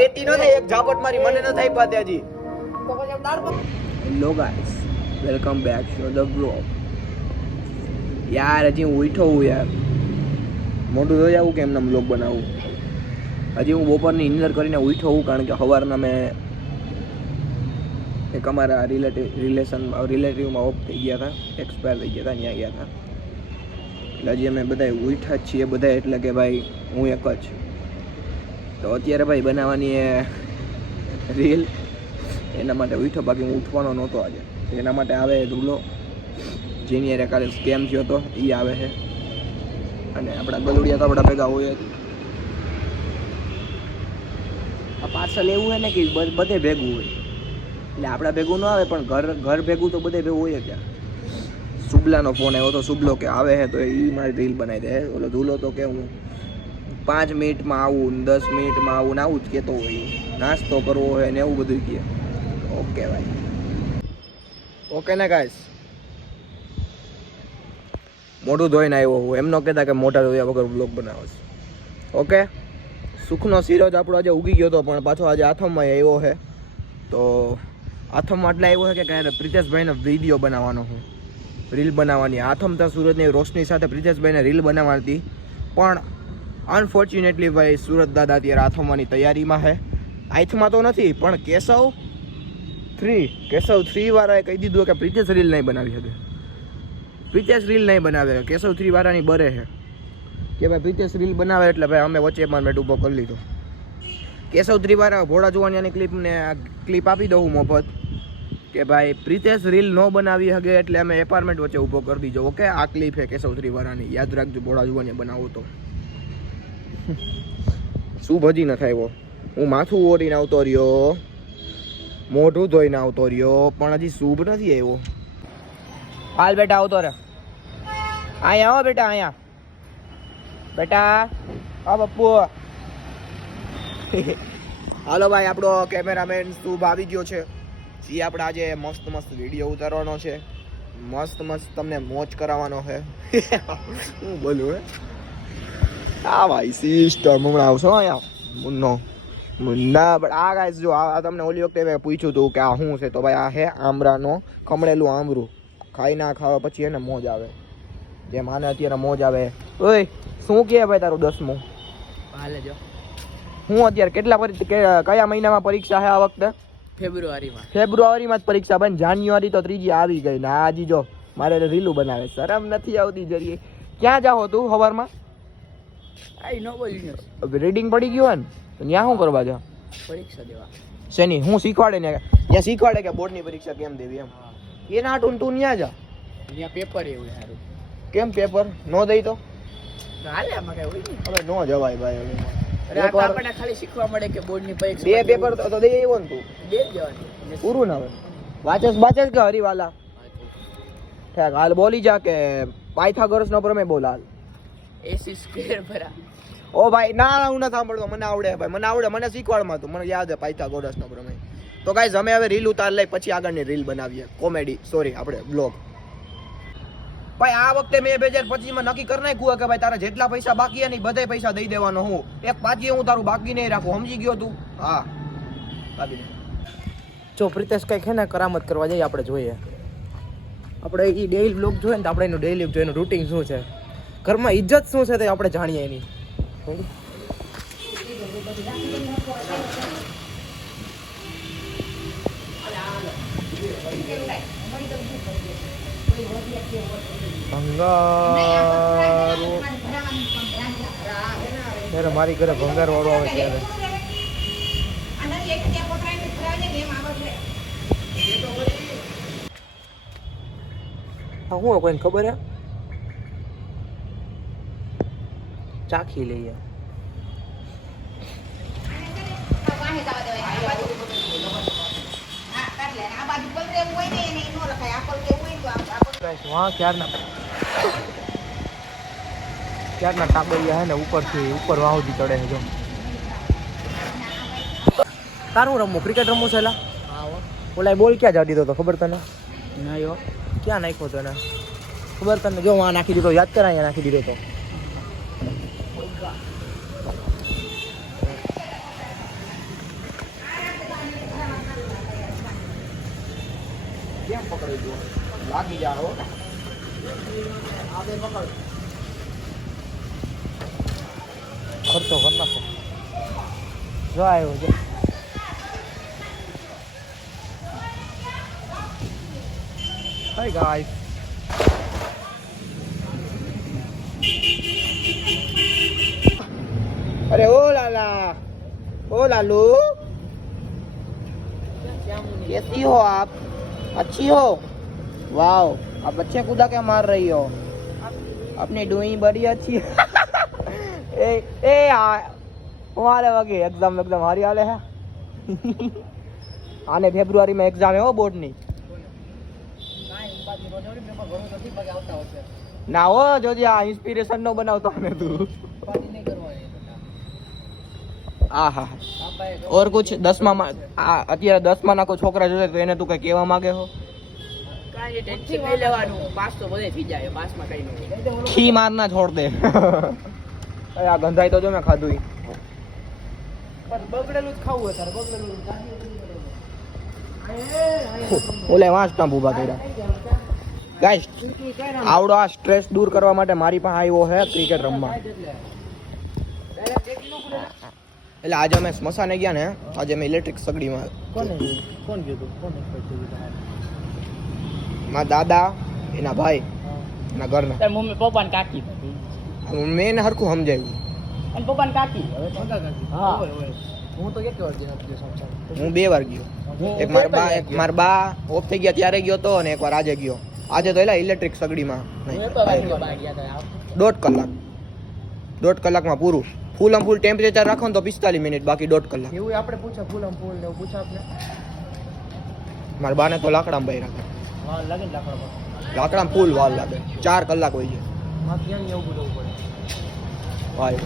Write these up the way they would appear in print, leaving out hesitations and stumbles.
રેતી નો થાય એક ઝાપટ મારી મને ન થાય પાતે હજી. Hello guys, welcome back to the blog. યાર હજી હું ઉઠો હું યાર મોટું જોઈ આવું કે એમને બ્લોગ બનાવું. હજી હું બપોરની ઇન્જર કરીને ઉઠો હું કારણ કે સવારના મેં એક અમારા રિલેટિવમાં ઓફ થઈ ગયા હતા, એક્સપાયર થઈ ગયા હતા, ત્યાં ગયા હતા. એટલે હજી અમે બધા ઉઠા જ છીએ બધા, એટલે કે ભાઈ હું એક જ. તો અત્યારે ભાઈ બનાવવાની એ રીલ, એના માટે ઉઠો, બાકી હું ઉઠવાનો નહોતો આજે. એના માટે આવે ધૂલો, જેની યારે કાલે સ્કેમ થયો હતો એ આવે છે. અને આપણા ગલુડિયા તો આપણા ભેગા હોય જ. આ પાર્સલ એવું હોય ને કે બધે ભેગું હોય, એટલે આપણા ભેગું ન આવે પણ ઘર ભેગું તો બધે ભેગું હોય જ. શુભલાનો ફોન આવ્યો તો, શુભલો કે આવે છે તો એ મારી રીલ બનાવી દે. ઓલો ધૂલો તો કે હું 5 મિનિટમાં આવું, 10 મિનિટમાં આવું ને આવું જ કહેતો હોય, નાસ્તો કરવો હોય ને એવું બધું કહે. ઓકે ભાઈ, ઓકે ને ગાઈસ. મોઢું ધોઈને આવ્યો હું, એમ ન કહેતા કે મોઢા ધોયા વગર બ્લોગ બનાવો છે. ઓકે, સુખનો સિરોજ આપણો આજે ઉગી ગયો હતો, પણ પાછો આજે આથમમાં આવ્યો છે. તો આથમમાં એટલે આવ્યો છે કે પ્રિતેશભાઈને વિડીયો બનાવવાનો હું, રીલ બનાવવાની. આથમતા સુરતની રોશની સાથે પ્રિતેશભાઈને રીલ બનાવવાની હતી, પણ અનફોર્ચ્યુનેટલી ભાઈ સુરત દાદા અત્યારે આથમવાની તૈયારીમાં છે. આથમાં તો નથી પણ કેશવ 3 વાળાએ કહી દીધું કે પ્રિતેશ રીલ નહીં બનાવી શકે. પ્રિતેશ રીલ નહીં બનાવે, કેશવ 3 વાળાની બરે છે કે ભાઈ પ્રિતેશ રીલ બનાવે, એટલે ભાઈ અમે વચ્ચે એપાર્ટમેન્ટ ઊભો કરી લીધો. કેશવ 3 વાળા ભોળા જોવાની ક્લિપ આપી દઉં મફત કે ભાઈ પ્રિતેશ રીલ ન બનાવી શકે, એટલે અમે એપાર્ટમેન્ટ વચ્ચે ઊભો કરી દીધો. ઓકે, આ ક્લિપ છે કેશવ 3 વાળાની, યાદ રાખજો ભોળા જોવાની બનાવો તો. શું ભજી ન થાય, હું માથું ઓરીને આવતો રહ્યો, મોઢું ધોઈને આવતો રહ્યો, પણ હજી શુભ નથી આવ્યો. હાલ બેટા આવતો રે, અહીંયા આવો બેટા, અહીંયા બેટા આ પપ્પુ. હાલો ભાઈ, આપણો કેમેરામેન શુભ આવી ગયો છે. જે આપણે આજે મસ્ત વિડીયો ઉતારવાનો છે, મસ્ત તમને મોજ કરાવવાનો છે. હું બોલું હે, હા ભાઈ સિસ્ટમ હમણાં આવશો અહીંયા મુન્ના. બટ આ ગાઈસ જો આ તમને ઓલી વખતે મેં પૂછ્યું હતું કે આ શું છે, તો ભાઈ આ હે આમરાનો ખમણેલું આમરું. ખાઈ ના ખાવા પછી એને મોજ આવે, જેમ આને અત્યારે મોજ આવે. ઓય શું કહે ભાઈ તારું 10મું હાલે જો? હું અત્યારે કયા મહિનામાં પરીક્ષા છે આ વખતે? ફેબ્રુઆરીમાં જ પરીક્ષા બન. જાન્યુઆરી તો 3જી આવી ગઈ ને આજી જો મારે રીલું બનાવે. શરમ નથી આવતી જરીએ? ક્યાં જાઓ તું સવારમાં? રીડિંગ પડી ગયું હોય ને, ત્યાં શું કરવા જા? પરીક્ષા દેવા. શેની? હું શીખવાડે ને ત્યાં શીખવાડે કે બોર્ડની પરીક્ષા કેમ દેવી એમ. એના હાટું તું ત્યાં જા, ત્યાં પેપર એવું સારું. કેમ પેપર નો દઈ તો હાલે? આમાં કઈ હોય નહીં, હવે નો જવાય ભાઈ. આપણને ખાલી શીખવા મળે કે બોર્ડની પરીક્ષા 2 પેપર તો દઈ આવ્યો ને તું, દે જ જવાનું પૂરું ના હોય. વાચસ કે હરીવાલા ઠેક હાલ બોલી જા કે પાયથાગોરસ નો પ્રમેય બોલ હાલ. AC² ભરા. ઓ ભાઈ ના, હું નથી સાંભળતો, મને આવડે ભાઈ, મને આવડે, મને શીખવાડમાં હતું, મને યાદ છે પાયથાગોરસ નો પ્રમેય. તો ગાઈઝ અમે હવે રીલ ઉતાર લઈ, પછી આગળની રીલ બનાવીએ, કોમેડી સોરી આપણે બ્લોગ. ભાઈ આ વખતે મેં 2025માં નક્કી કરી નાખ્યું કે ભાઈ તારા જેટલા પૈસા બાકી છે ને બધા પૈસા દઈ દેવાનો. હું એક પાછી હું તારું બાકી નહીં રાખું, સમજી ગયો તું? હા બાકી જો પ્રિતેશ કઈક છે ને કરામત કરવા જઈએ આપણે, જોઈએ આપણે એ ડેઈલી બ્લોગ જોઈએ ને તો આપણે એનું ડેઈલી જોઈએ, એનું રૂટીન શું છે, ઘરમાં ઇજ્જત શું છે તે આપણે જાણીએ એની. ભંગાર મારી ઘરે ભંગાર વાળો આવે ત્યારે હું કોઈને ખબર હે? ચાખી લઈએ. ક્યારના ટાબરિયા હે ને ઉપરથી ઉપર વાહુથી ચડે છે. જો તારું રમવું ક્રિકેટ રમવું છે? ઓલા બોલ ક્યાં જાડી દીધો તો ખબર તને? ક્યાં નાખ્યો તને ખબર તને? જો આ નાખી દીધો, યાદ કર, અહીંયા નાખી દીધો તો. પકડી દો લાગી જાઓ આ બે પકડ ખર્ચો કર નાખો જો આવ્યો છે હાય ગાઈસ अरे ओ लाला ओ लालू कैसी हो आप अच्छी हो वाओ आप अच्छे कूदा क्या मार रही हो अपनी डूई बड़ी अच्छी ए हमारे वगे एग्जाम एकदम हारी वाले है आने फेब्रुआरी में एग्जाम है वो बोर्ड नहीं ना हो जो इंस्पिरेशन नो बनावतो हमें तू હા હા ઓર કુછ 10મા અત્યારે 10મા ના કોઈ છોકરા જોશે તો એને તું કઈ કહેવા માંગે હો કાઈ ટેન્શન નહીં લેવાનું પાસ તો બધે થઈ જાય પાસમાં કઈ નહીં ખી મારના છોડ દે અરે આ ગંધાઈ તો જો મેં ખાધું પણ બગડેલું જ ખાવું હોય તારે બગડેલું ઓલે વાંચતા ભૂબા કર્યા ગાઈસ આવડો આ સ્ટ્રેસ દૂર કરવા માટે મારી પાસે આવ્યો છે ક્રિકેટ રમવા એટલે આજે અમે સ્મશાને ગયા ને આજે અમે ઇલેક્ટ્રિક સગડીમાં કોણ ગયું તું કોણ મારા દાદા એના ભાઈ એના ઘરના તાર મમ્મી પપ્પા ને કાકી મેં એને હરખું સમજાવ્યું અને પપ્પા ને કાકી હા હું તો કેટલી વાર ગયો હું 2 વાર ગયો એક માર બા ઓફ થઈ ગયા ત્યારે ગયો તો અને એકવાર આજે ગયો આજે તો એલા ઇલેક્ટ્રિક સગડીમાં 1.5 કલાકમાં પૂરું ફૂલ ટેમ્પરેચર રાખો ને તો 45 મિનિટ બાકી 1.5 કલાક એવું આપણે પૂછા ફૂલ ને એવું પૂછા આપણે મારા બાને તો લાકડામાં બાઈ રાખે વાલ લાગે લાકડામાં ફૂલ વાલ લાગે 4 કલાક હોય છે માં ક્યાં એવું બધું પડે ભાઈ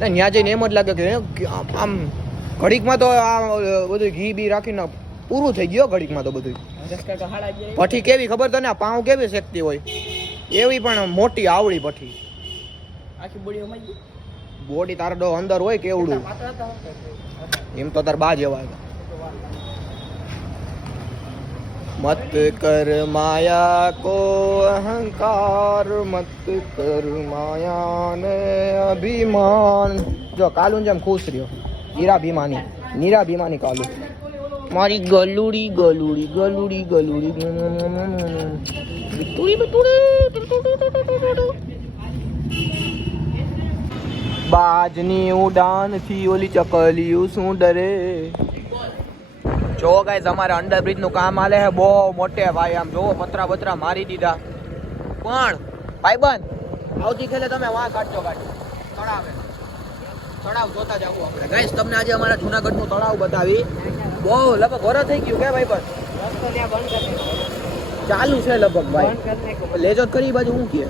ત્યાં જઈને એમ જ લાગે કે આમ ઘડીકમાં તો આ બધું ઘી બી રાખીને પૂરું થઈ ગયો ઘડીકમાં તો બધું ભઠ્ઠી કેવી ખબર તને પાઉં કેવી શેકતી હોય એવી પણ મોટી આવડી ભઠ્ઠી આખી બોડી તારો ડો અંદર હોય કેવડું એમ તો તાર બા જેવા મત કર માયા કો અહંકાર મત કર માયા ને અભિમાન જો કાલું જેમ ખુશ રહ્યો નીરા ભીમાની કાલુ મારી ગલુડી ગલુડી ગલુડી ગલુડી બાજની ઉડાન થી ઓલી ચકલિયું શું ડરે જો ગાઈસ અમારે અંડરબ્રિજ નું કામ આલે હે બહુ મોટે ભાઈ આમ જો પતરા મારી દીધા પણ ભાઈબંધ આવતી ખેલે તમે વાં કાઢજો ગાડી તળાવ જોતા જાવ આપણે ગાઈસ તમને આજે અમારા જૂનાગઢ નું તળાવ બતાવી બહુ લગભગ વરસ થઈ ગયું કે ભાઈબંધ રસ્તો ત્યાં બંધ કરી ચાલુ છે લગભગ ભાઈ લેજો કરી બાજુ હું કે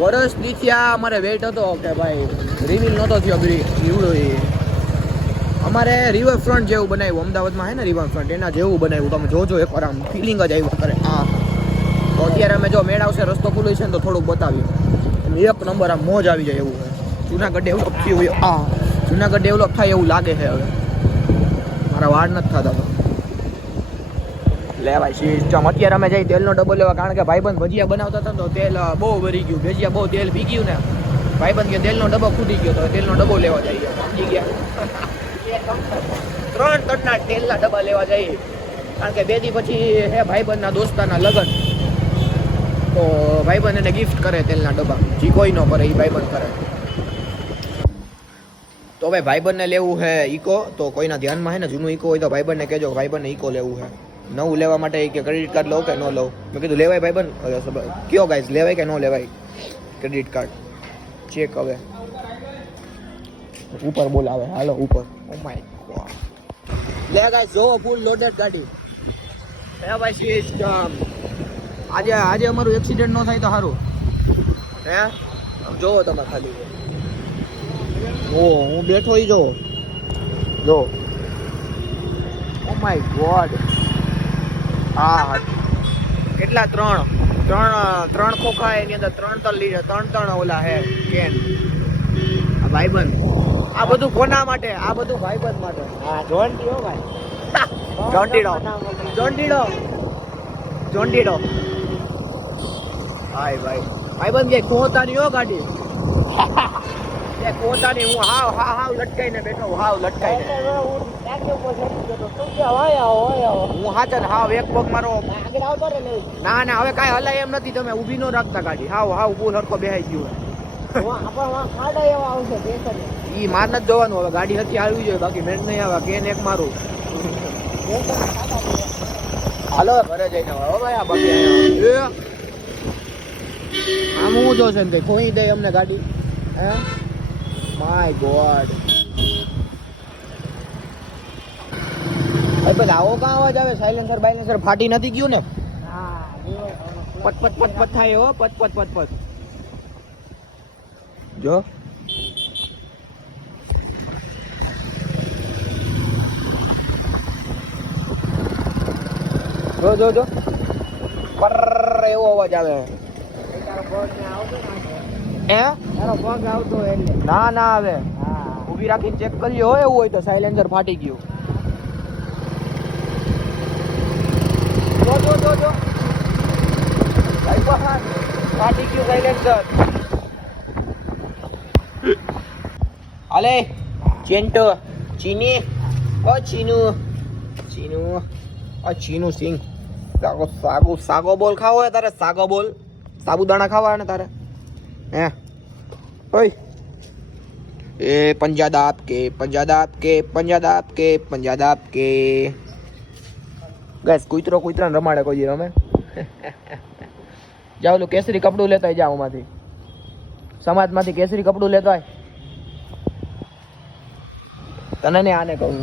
વર્ષ દી થયા અમારે વેટ હતો કે ભાઈ રિવીલ નહોતો થયો એવડો એ અમારે રિવરફ્રન્ટ જેવું બનાવ્યું અમદાવાદમાં હે ને રિવરફ્રન્ટ એના જેવું બનાવ્યું તમે જોજો એકવાર આમ ફિલિંગ જ આવ્યું કરે હા તો અત્યારે અમે જો મેળ આવશે રસ્તો ખુલ્લો છે ને તો થોડુંક બતાવ્યું એક નંબર આમ મોજ આવી જાય એવું જુનાગઢ ડેવલપ થયું હોય હા જુનાગઢ ડેવલપ થાય એવું લાગે છે હવે મારા વાડ નથી થતા તો લેવાય સિસ્ટમ અત્યારે અમે જઈ તેલનો ડબ્બો લેવા કારણ કે ભાઈબંધ ભજીયા બનાવતા હતા તો તેલ બહુ ભરી ગયું ભજીયા બહુ તેલ પી ગયું ને ભાઈબંધ કે તેલનો ડબ્બો ખૂટી ગયો તો તેલનો ડબ્બો લેવા જઈએ સમજી ગયા 3 ટનના તેલના ડબ્બા લેવા જઈએ કારણ કે 2 દી પછી હે ભાઈબંધના દોસ્તાના લગ્ન તો ભાઈબંધ એને ગિફ્ટ કરે તેલના ડબ્બા જે કોઈ ન કરે એ ભાઈબંધ કરે તો હવે ભાઈબંધને લેવું છે ઈકો તો કોઈના ધ્યાનમાં હે ને જૂનું ઈકો હોય તો ભાઈબંધને કહેજો ભાઈબંધને ઈકો લેવું છે નવું લેવા માટે કે ક્રેડિટ કાર્ડ લઉં કે ન લઉં મેં કીધું લેવાય ભાઈબંધ કયો ગાઈસ લેવાય કે ન લેવાય ક્રેડિટ કાર્ડ ચેક હવે ઉપર બોલાવે હાલો ઉપર ઓ માય ગોડ લે ગાઈસ જો ફૂલ લોડેડ ગાડી હે ભાઈ સિસ્ટમ આજે અમારું એક્સિડન્ટ ન થાય તો સારું હે જોવો તમે ખાલી ઓ હું બેઠો ઈ જો ઓ માય ગોડ હા કેટલા ત્રણ ખોખા એની અંદર 3 ઓલા હે કેન આ ભાઈબંધ આ બધું કોના માટે આ બધું ભાઈબંધ માટે હા જોન કયો ભાઈ જોન્ટીડો જોન્ટીડો જોન્ટીડો હાય ભાઈ બંધ કે કોતા ની હો ગાડી એ કોતા ની હું હાવ લટકાઈને બેઠો હાવ લટકાઈને હું હાચર હાવ એક પગ મારો ના હવે કાંઈ હલાય એમ નથી તમે ઊભી નો રાખતા ગાડી હાવ બહુ હરખો બેહાઈ ગયું ઈ માર નથી જોવાનું હવે ગાડી નથી આવી જોઈએ બાકી મેં નહીં આવે કેન એક મારું હાલો ઘરે જઈને હવે ભાઈ આ બાકી આમ હું જો છે ને ખોઈ દે અમને ગાડી હે માય ગોડ ભાઈ આવો કાં અવાજ આવે સાયલેન્સર બાયલેન્સર ફાટી નથી ગયું ને પત થાય હો પત જો પર એવો અવાજ આવે ના આવે ઊભી રાખીને ચેક કરી હોય એવું હોય તો સાયલેન્સર ફાટી ગયું જો ફાટી ગયું સાયલેન્સર અલે ચેન્ટો ચીની ચીનું સિંગ સાગો બોલ ખાવો હે તારે સાગો બોલ સાબુદાણા ખાવા ને તારે હે ઓય એ પંજાદાબ કે ગેસ કુતરા ને રમાડે કોઈ રમે જાવ લો કેસરી કપડું લેતા જાવ માંથી સમાજમાંથી કેસરી કપડું લેતો હોય તને ને આને કહું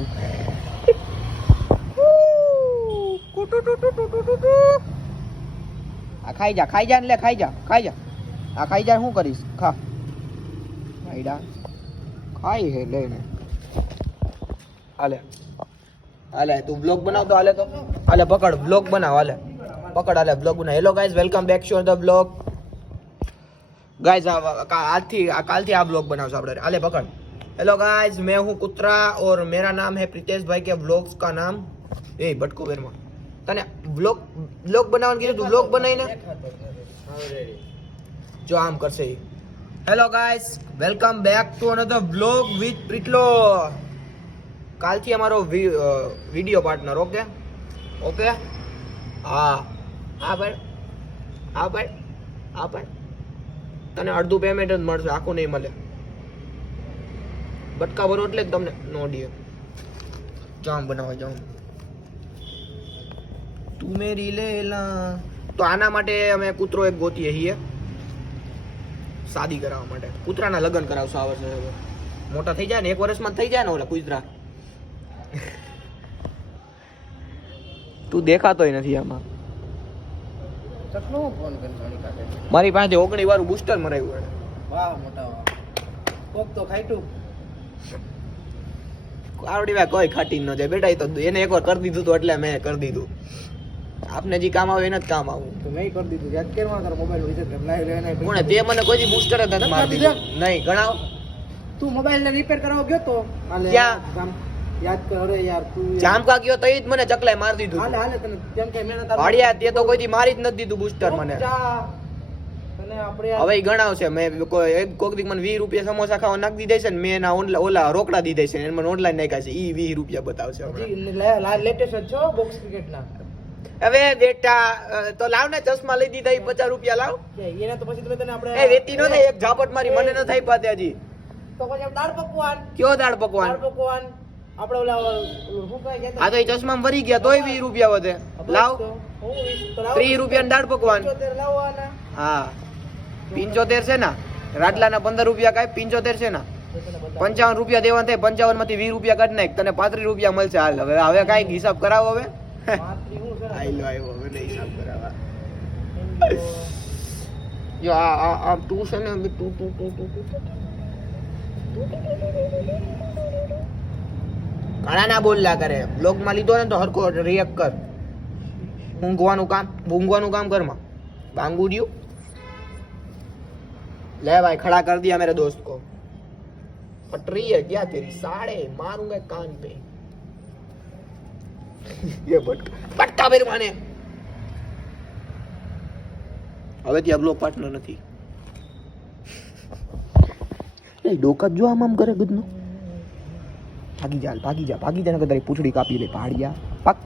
આ ખાઈ જા ને લે ખાઈ જા આ ખાઈ જા શું કરીશ ખા ભાઈડા ખાઈ હે લે ને હાલે તું બ્લોગ બનાવ તો હાલે પકડ બ્લોગ બનાવ હાલે બ્લોગ બનાવ hello guys welcome back to the blog guys કાલથી આ બ્લોગ બનાવશું આપણે હાલે પકડ हेलो गाइस मैं हूँ कुत्रा और मेरा नाम है प्रीतेश भाई के व्लॉग्स का नाम ए बटको बेर में तने व्लॉग बनावन कीधुं तू व्लॉग बनाईने जो आम करशे hello guys welcome back to another vlog with प्रीतलो कालथी अमारो वीडियो पार्टनर ओके हाँ भाई तने अर्धुं पेमेंट ज मळशे आखुं नहीं मळे बटका भरो એટલે તમને નો ડીએ જામ બનાવવા જાઉં તું મેરી લેલા તો આના માટે અમે કૂતરો એક ગોતીએ છીએ શાદી કરાવવા માટે કૂતરાના લગ્ન કરાવશું આ વર્ષે મોટા થઈ જાય ને એક વર્ષમાં થઈ જાય ને ઓલા કૂતરા તું દેખાતોય નથી આમાં ચકનો ફોન કરી કાઢે મારી પાસે 19 વાળું બૂસ્ટર મરાવ્યું વાહ મોટા કોક તો ખાઈટું આવડી વા કોઈ ખાટી ન જાય બેટા તો એને એકવાર કરી દીધું તો એટલે મેં કરી દીધું આપને જે કામ આવે એને જ કામ આવું તો મેં કરી દીધું યાદ કેમ તારો મોબાઈલ વિશે લાઈવ લેને કોણે તે મને કોઈ બૂસ્ટર જ નથી મારી દીધું નહીં ગણાવ તું મોબાઈલ ને રિપેર કરાવવા ગયો તો ક્યાં યાદ કર અરે યાર તું જામકા ગયો તો ઈ જ મને ચકલાય મારી દીધું હાલે તને કેમ કે મેં તારો ભાડિયા તે તો કોઈથી મારી જ નથી દીધું બૂસ્ટર મને હવે ગણાવશે મેં કોક દીક મને 20 રૂપિયા સમોસા ખાવા નાખી દીધા છે ને મેં એના ઓલા રોકડા દીધા છે મને ઓનલાઈન નાખ્યા છે ઈ 20 રૂપિયા બતાવશે લેટેસ્ટ છો બોક્સ ક્રિકેટના હવે બેટા તો લાવ ને ચશ્મા લઈ દીધા 50 રૂપિયા લાવ એને તો પછી તને આપણે એ વેતી નો થાય એક ઝાપટ મારી મને ન થઈ પાતે હજી તો પછી દાળ પકવાન કયો દાળ પકવાન આપણે ઓલા શું કહે આ તો એ ચશ્મા વરી ગયા તોય 20 રૂપિયા વધે લાવ 30 રૂપિયા દાળ પકવાન હા 75 છે ના રાટલાના 15 રૂપિયા કાંઈ 75 છે ના 55 રૂપિયા દેવાના થાય 55 માંથી 20 રૂપિયા કાઢ નાખ તને 35 રૂપિયા મળશે હાલ હવે કાંઈક હિસાબ કરાવો હવે આવ્યો હવે હિસાબ કરાવવા જો આ તું છે ને તું ઘણા ના બોલલા કરે બ્લોગ માં લીધો ને તો હરકો રિએક્ટ કર ઊંઘવાનું કામ કરમાં बांगुड़ियो ले भाई खड़ा कर दिया मेरे दोस्त को फट रही है क्या तेरी साड़े मारूंगा कान पे ये બટકા ભેર માને હવે ત્યાં બ્લોક પાર્ટનર નથી એ ડોકા જો આમ કરે ગદનો ભાગી જા ને તારી પૂંછડી કાપી લે પહાડિયા પાક